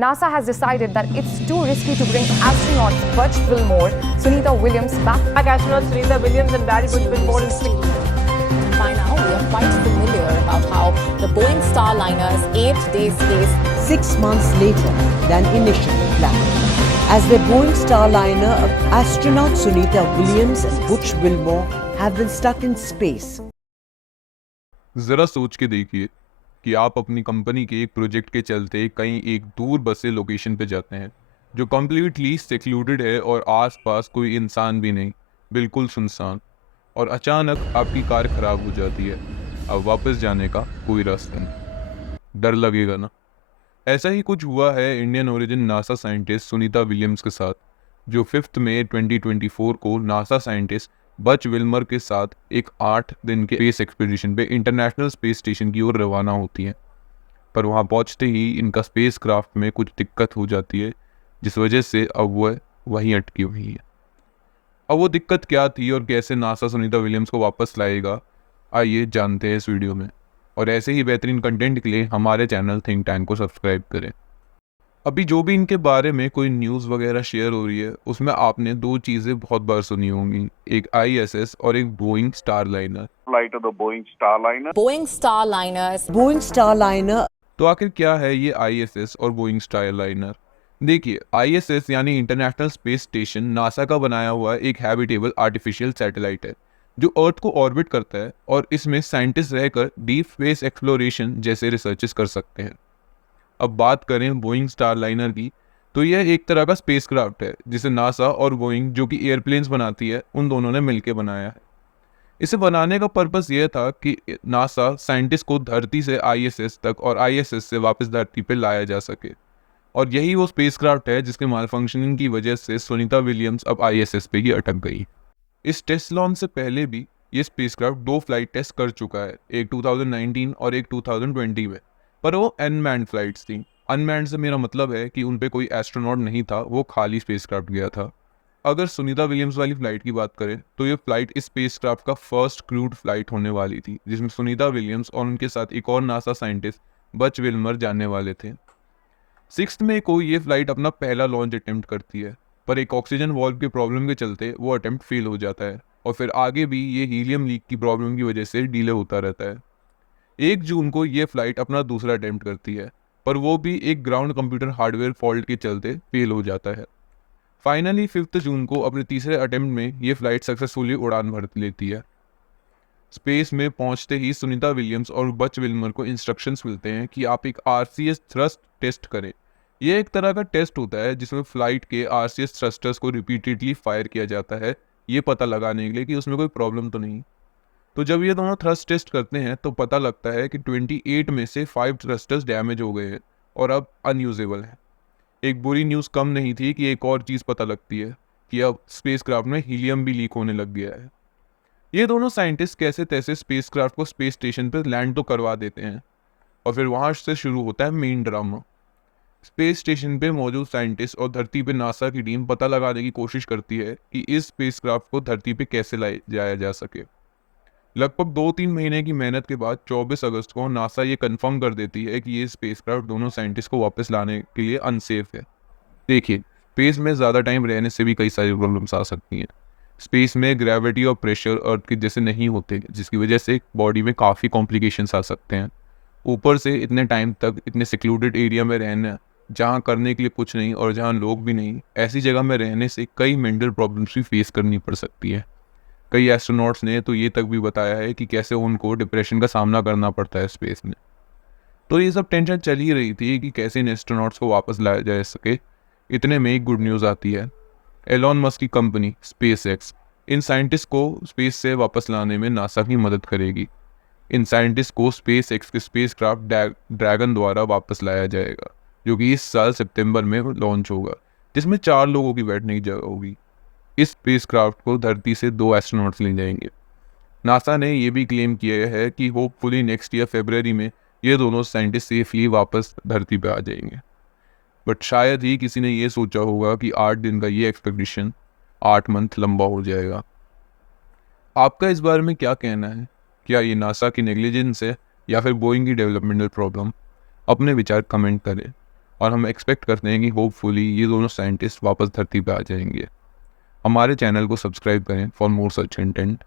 NASA has decided that it's too risky to bring astronauts Butch Wilmore, Sunita Williams back. Astronauts Sunita Williams and Barry Butch Wilmore in space. By now, we are quite familiar about how the Boeing Starliner's 8-day space 6 months later than initially planned. As the Boeing Starliner, astronaut Sunita Williams and Butch Wilmore have been stuck in space. ज़रा सोच के देखिए कि आप अपनी company के एक project के चलते कहीं एक दूर बस से लोकेशन पे जाते हैं जो कम्प्लीटली सेक्लूडेड है और आसपास कोई इंसान भी नहीं, बिल्कुल सुनसान, और अचानक आपकी कार ख़राब हो जाती है। अब वापस जाने का कोई रास्ता नहीं, डर लगेगा ना। ऐसा ही कुछ हुआ है Indian origin NASA scientist Sunita Williams के साथ, जो 5 मई 2024 को नासा साइंटिस्ट बच विल्मर के साथ एक 8 दिन के स्पेस एक्सपीडिशन पे इंटरनेशनल स्पेस स्टेशन की ओर रवाना होती हैं। पर वहाँ पहुँचते ही इनका स्पेस क्राफ्ट में कुछ दिक्कत हो जाती है, जिस वजह से अब वह वहीं अटकी हुई है। अब वो दिक्कत क्या थी और कैसे नासा सुनीता विलियम्स को वापस लाएगा, आइए जानते हैं इस वीडियो में। और ऐसे ही बेहतरीन कंटेंट के लिए हमारे चैनल थिंक टैंक को सब्सक्राइब करें। अभी जो भी इनके बारे में कोई न्यूज़ वगैरह शेयर हो रही है, उसमें आपने 2 चीज़ें बहुत बार सुनी होंगी, एक ISS और एक Boeing Starliner. flight of the Boeing Starliner. Boeing Starliners Boeing Starliner तो आखिर क्या है ये ISS और बोइंग स्टारलाइनर? देखिए, ISS यानी इंटरनेशनल स्पेस स्टेशन नासा का बनाया हुआ एक हैबिटेबल आर्टिफिशियल सैटेलाइट है जो अर्थ को ऑर्बिट करता है, और इसमें साइंटिस्ट रहकर डीप स्पेस एक्सप्लोरेशन जैसे रिसर्चेस कर सकते हैं। अब बात करें बोइंग स्टारलाइनर की, तो यह एक तरह का स्पेसक्राफ्ट है जिसे नासा और बोइंग, जो कि एयरप्लेन्स बनाती है, उन दोनों ने मिलकर बनाया है। इसे बनाने का पर्पस यह था कि नासा साइंटिस्ट को धरती से ISS तक और ISS से वापस धरती पर लाया जा सके, और यही वो स्पेसक्राफ्ट है जिसके मालफंक्शनिंग की वजह से सुनीता विलियम्स अब ISS पे ही अटक गई। इस टेस्ट लॉन्च से पहले भी ये स्पेसक्राफ्ट 2 फ्लाइट टेस्ट कर चुका है, एक 2019 और एक 2020 में, पर वो अनमैन्ड फ्लाइट्स थी। अनमैन्ड से मेरा मतलब है कि उन पे कोई एस्ट्रोनॉट नहीं था, वो खाली स्पेसक्राफ्ट गया था। अगर सुनीता विलियम्स वाली फ्लाइट की बात करें तो ये फ्लाइट इस स्पेसक्राफ्ट का फर्स्ट क्रूड फ्लाइट होने वाली थी, जिसमें सुनीता विलियम्स और उनके साथ एक और नासा साइंटिस्ट बच विल्मर जाने वाले थे। 6 मई को ये फ्लाइट अपना पहला लॉन्च अटेम्प्ट करती है, पर एक ऑक्सीजन वॉल्व के प्रॉब्लम के चलते वो अटेम्प्ट फेल हो जाता है, और फिर आगे भी ये हीलियम लीक की प्रॉब्लम की वजह से डिले होता रहता है। 1 जून को ये फ्लाइट अपना दूसरा अटेम्प्ट करती है, पर वो भी एक ग्राउंड कंप्यूटर हार्डवेयर फॉल्ट के चलते फेल हो जाता है। फाइनली 5 जून को अपने तीसरे अटेम्प्ट में ये फ्लाइट सक्सेसफुली उड़ान भर लेती है। स्पेस में पहुंचते ही सुनीता विलियम्स और बच विल्मर को इंस्ट्रक्शंस मिलते हैं कि आप एक RCS थ्रस्ट टेस्ट करें। यह एक तरह का टेस्ट होता है जिसमें फ्लाइट के RCS थ्रस्टर्स को रिपीटेडली फायर किया जाता है, ये पता लगाने के लिए कि उसमें कोई प्रॉब्लम तो नहीं। तो जब ये दोनों थ्रस्ट टेस्ट करते हैं तो पता लगता है कि 28 में से 5 थ्रस्टर्स डैमेज हो गए हैं और अब अनयूजेबल है। एक बुरी न्यूज़ कम नहीं थी कि एक और चीज़ पता लगती है कि अब स्पेसक्राफ्ट में हीलियम भी लीक होने लग गया है। ये दोनों साइंटिस्ट कैसे तैसे स्पेसक्राफ्ट को स्पेस स्टेशन पर लैंड तो करवा देते हैं, और फिर वहाँ से शुरू होता है मेन ड्रामा। स्पेस स्टेशन पे मौजूद साइंटिस्ट और धरती पे नासा की टीम पता लगाने की कोशिश करती है कि इस स्पेसक्राफ्ट को धरती पे कैसे लाया जा सके। लगभग 2-3 महीने की मेहनत के बाद 24 अगस्त को नासा ये कंफर्म कर देती है कि ये स्पेसक्राफ्ट दोनों साइंटिस्ट को वापस लाने के लिए अनसेफ है। देखिए, स्पेस में ज़्यादा टाइम रहने से भी कई सारी प्रॉब्लम्स आ सकती हैं। स्पेस में ग्रेविटी और प्रेशर अर्थ के जैसे नहीं होते, जिसकी वजह से बॉडी में काफ़ी कॉम्प्लिकेशंस आ सकते हैं। ऊपर से इतने टाइम तक इतने सिक्लूडेड एरिया में रहना, जहाँ करने के लिए कुछ नहीं और जहाँ लोग भी नहीं, ऐसी जगह में रहने से कई मेंटल प्रॉब्लम्स भी फेस करनी पड़ सकती है। कई एस्ट्रोनॉट्स ने तो ये तक भी बताया है कि कैसे उनको डिप्रेशन का सामना करना पड़ता है स्पेस में। तो ये सब टेंशन चल ही रही थी कि कैसे इन एस्ट्रोनॉट्स को वापस लाया जा सके। इतने में एक गुड न्यूज़ आती है। एलॉन मस्क की कंपनी SpaceX इन साइंटिस्ट को स्पेस से वापस लाने में नासा की मदद करेगी। इन साइंटिस्ट को SpaceX के स्पेसक्राफ्ट ड्रैगन द्वारा वापस लाया जाएगा, जो कि इस साल सितंबर में लॉन्च होगा, जिसमें 4 लोगों की बैठने की जगह होगी। इस स्पेसक्राफ्ट को धरती से 2 एस्ट्रोनॉट्स ले जाएंगे। नासा ने यह भी क्लेम किया है कि होपफुली नेक्स्ट ईयर फरवरी में ये दोनों साइंटिस्ट सेफली वापस धरती पर आ जाएंगे। बट शायद ही किसी ने ये सोचा होगा कि 8 दिन का ये एक्सपेक्टेशन 8 मंथ लंबा हो जाएगा। आपका इस बारे में क्या कहना है? क्या ये नासा की नेग्लिजेंस है या फिर बोइंग की डेवलपमेंटल प्रॉब्लम? अपने विचार कमेंट करें। और हम एक्सपेक्ट करते हैं कि होपफुली ये दोनों साइंटिस्ट वापस धरती पे आ जाएंगे। हमारे चैनल को सब्सक्राइब करें फॉर मोर सच कंटेंट।